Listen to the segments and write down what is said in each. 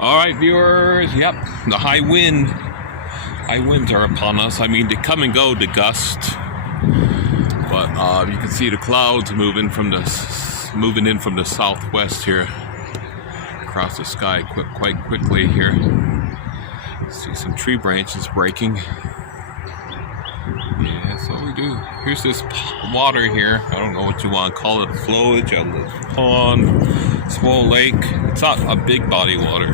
All right, viewers. Yep, the high winds are upon us. I mean, they come and go, the gusts, but you can see the clouds moving in from the southwest here, across the sky quite quickly here. See some tree branches breaking. Yeah, that's what we do. Here's this water here. I don't know what you want to call it, flowage, a pond, small lake. It's not a big body of water,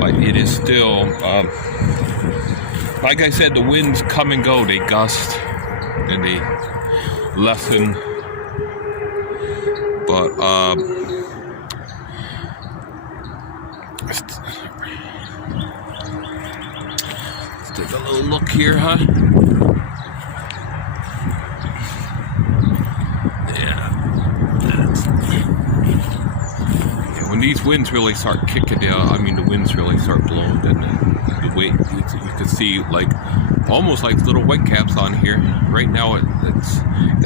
but it is still, like I said, the winds come and go. They gust and they lessen, but let's take a little look here, huh? When these winds really start kicking down, I mean the winds really start blowing, then the weight, you can see like almost like little white caps on here. Right now it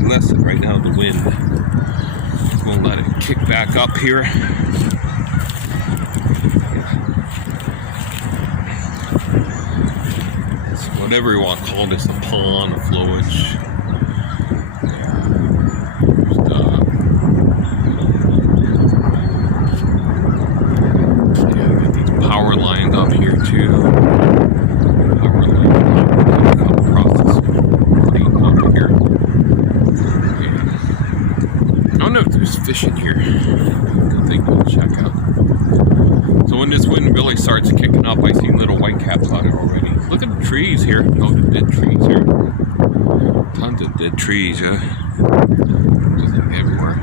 lessened. Right now the wind is going to let it kick back up here. It's whatever you want to call this, a pond, a flowage. Power lines up here too. Power lines come across this plane up here. Yeah. I don't know if there's fish in here. Good thing to check out. So when this wind really starts kicking up, I see little white caps on it already. Look at the trees here. Oh, the dead trees here. Tons of dead trees, yeah. Just like everywhere.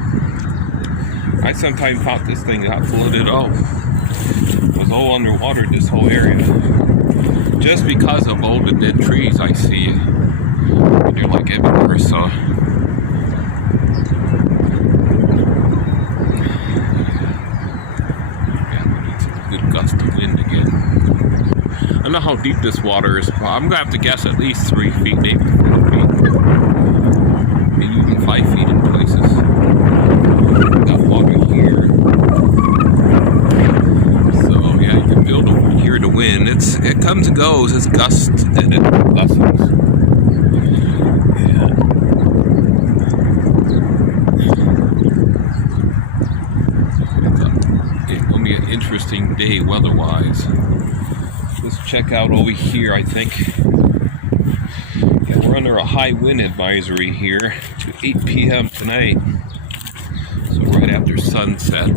I sometimes thought this thing got flooded out. Was all underwater, this whole area, just because of all the dead trees I see. And they're like everywhere, so yeah, it's a good gust of wind again. I don't know how deep this water is. Well, I'm gonna have to guess at least 3 feet, maybe 4 feet, maybe even 5 feet in places. Got water here. Hear the wind. It comes and goes. It's gusts and it lessens. Yeah. It's gonna be an interesting day weather-wise. Let's check out over here. I think we're under a high wind advisory here to 8 p.m. tonight. So right after sunset.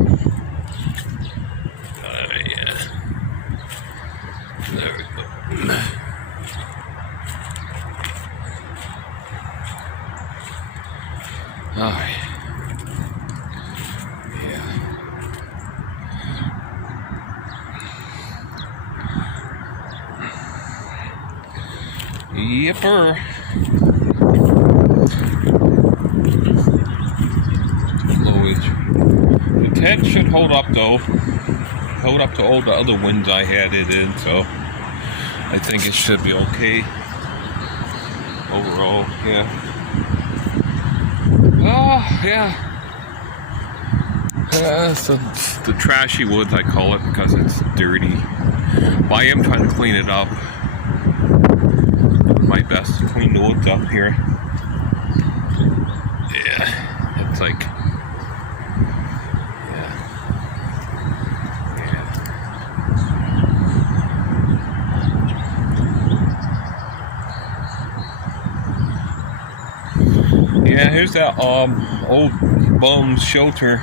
There we go. Alright. Yeah. Yipper. Flowage. The tent should hold up though. Hold up to all the other winds I had it in, so I think it should be okay overall. Yeah. Oh, yeah. So the trashy woods, I call it, because it's dirty. But I am trying to clean it up. Doing my best to clean the woods up here. Yeah, it's like. Yeah, here's that old bum shelter.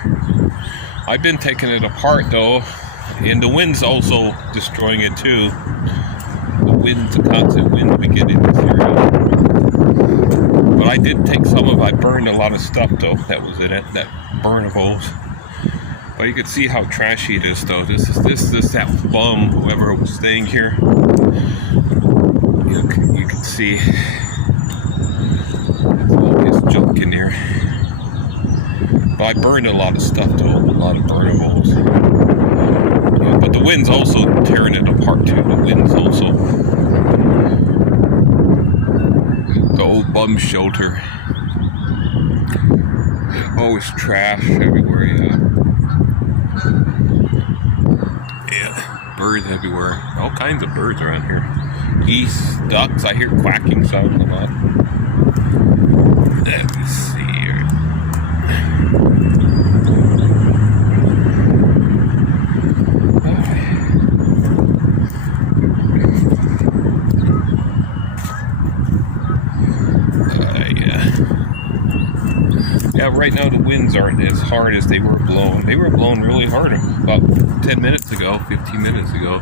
I've been taking it apart though, and the wind's also destroying it too. The constant wind we get in this area. But I did take some of it. I burned a lot of stuff though that was in it, that burnables. But you can see how trashy it is though. This that bum, whoever was staying here. You can see. Junk in there, but I burned a lot of stuff though, a lot of burnables. Yeah, but the wind's also tearing it apart too. The wind's also the old bum shelter. Always trash everywhere, yeah. birds everywhere. All kinds of birds around here. Geese, ducks. I hear quacking sounds a lot. Let me see here. Yeah, right now the winds aren't as hard as they were blowing. They were blowing really hard about 10 minutes ago, 15 minutes ago.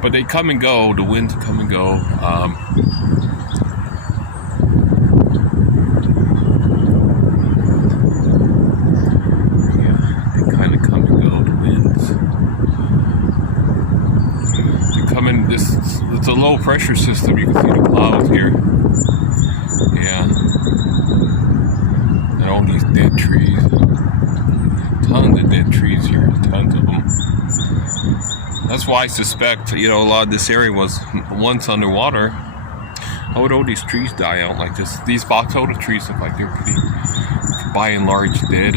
But they come and go. The winds come and go. Yeah, they kind of come and go, the winds. They come in, it's a low pressure system. You can see the clouds here. Yeah. And all these dead trees. Tons of dead trees here. Tons of them. That's why I suspect, a lot of this area was once underwater. How would all these trees die out like this? These boxelder trees look like they're pretty, by and large, dead.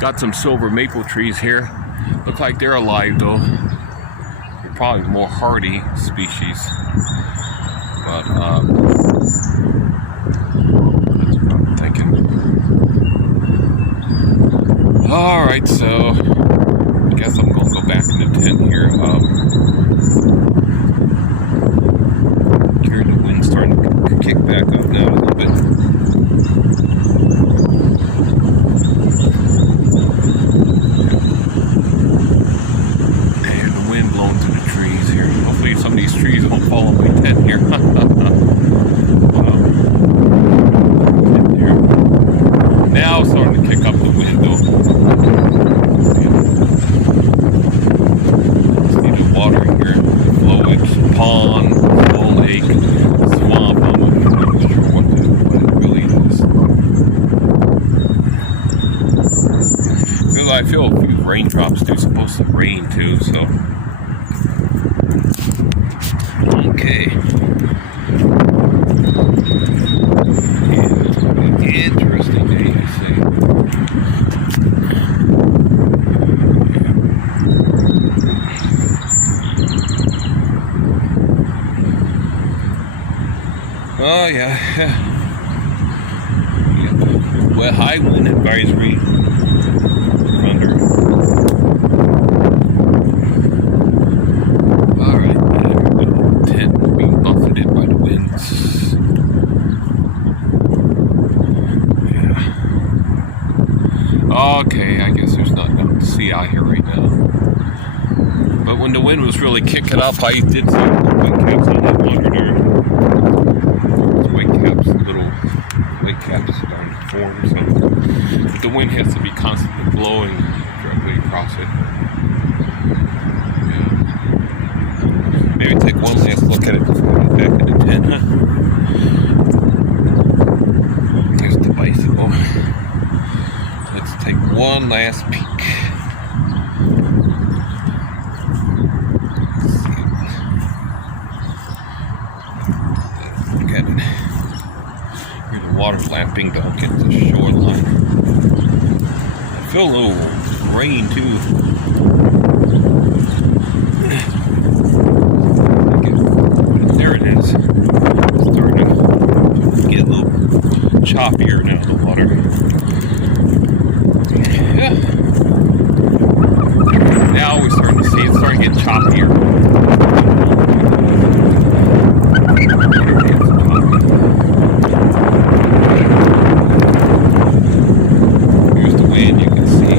Got some silver maple trees here. Look like they're alive though. They're probably more hardy species. But, that's what I'm thinking. Alright, so I guess I'm gonna go back in the tent here. Hearing the wind starting to kick back up now a little bit. And the wind blowing through the trees here. Hopefully some of these trees won't fall on my tent here. Now it's starting to kick up the wind though. See the water here, flowage, pond, small lake, swamp. I'm not sure what it really is. I feel a few raindrops too. It's supposed to rain too, so. Okay. Interesting day, I say. Oh yeah. Well, high wind advisory. Thunder. All right, the tent being buffeted by the winds. Okay, I guess there's not enough to see out here right now. But when the wind was really kicking up, I did see white caps on that water there. Those white caps, little white caps starting to form. So, but the wind has to be constantly blowing directly across it. Yeah. Maybe take one last look at it before I get back in the tent, huh? There's the bicycle. Let's take one last peek. Let's see. Look at it. Here's the water lapping down against the shoreline. I feel a little rain too. There it is. It's starting to get a little choppier now, the water. Yeah. Now we're starting to see it's starting to get choppier. Here's the wind, you can see.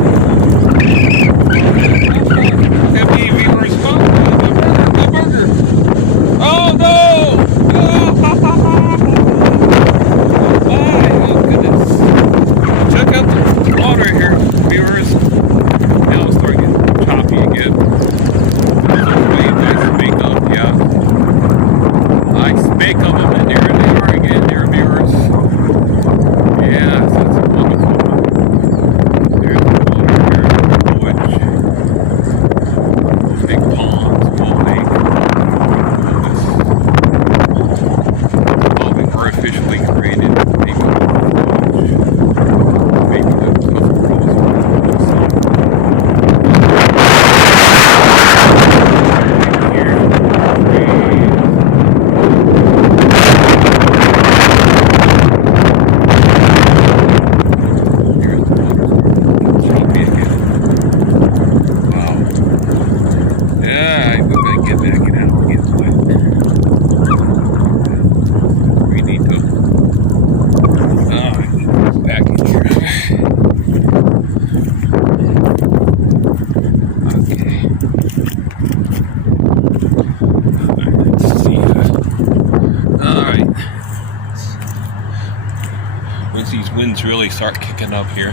really start kicking up here.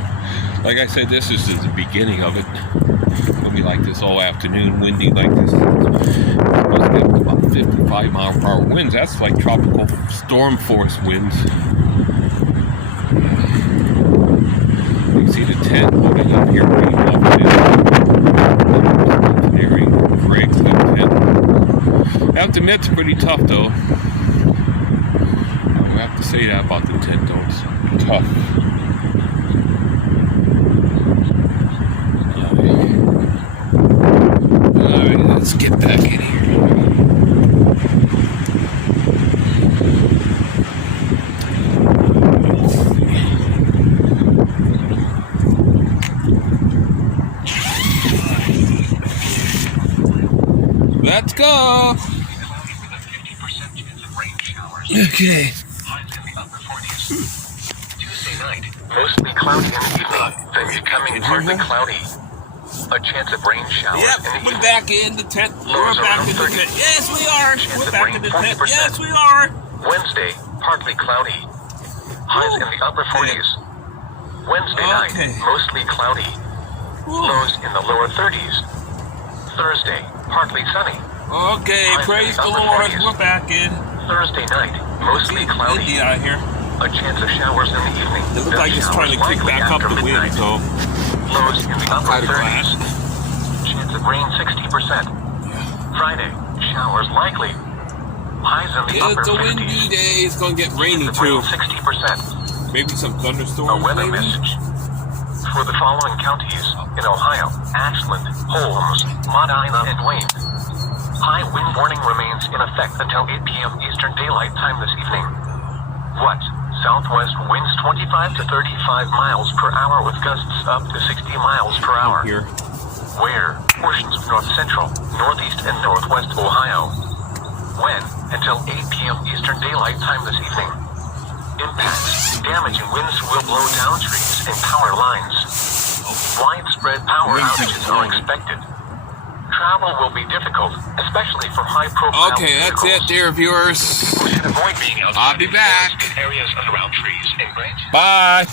Like I said, this is the beginning of it. It'll be like this all afternoon, windy like this. Supposed to get about 55-mile-per-hour winds. That's like tropical storm force winds. You can see the tent holding up here pretty well. Breaks that tent. I have to admit, it's pretty tough though. I have to say that about the tent though. It's tough. Alright, let's get back in here. Let's go! Okay. Tuesday night, mostly cloudy in the evening, then becoming partly cloudy. A chance of rain showers in the evening. We're back in the tent. Lows We're back around in the 30. tent. Yes, we are. Chance We're of back rain, in the tent. 40%. Yes, we are. Wednesday, partly cloudy. Highs in the upper 40s. Wednesday night, mostly cloudy. Lows in the lower 30s. Thursday, partly sunny. Okay, Highs praise in the upper Lord. 40s. We're back in. Thursday night, mostly cloudy. Windy out here. A chance of showers in the evening. It looks like it's trying to kick Likely back up after the wind, midnight. so Lows in the upper Outside of 30s. Chance of rain 60%. Friday, showers likely. Highs in the upper it's a 50s. windy day. It's going to get rainy Chance of rain too. 60%. Maybe some A thunderstorms, weather maybe? message. For the following counties in Ohio: Ashland, Holmes, Medina, and Wayne. High wind warning remains in effect until 8 p.m. Eastern Daylight Time this evening. What? Southwest winds 25 to 35 miles per hour with gusts up to 60 miles per hour. Here. Where? Portions of north central, northeast, and northwest Ohio. When? Until 8 p.m. Eastern Daylight Time this evening. Impacts. Damaging winds will blow down trees and power lines. Widespread power outages are expected. Travel will be difficult, especially for high-profile Okay, that's it, dear viewers. People should avoid being outside I'll be back. areas around trees and branches. Bye.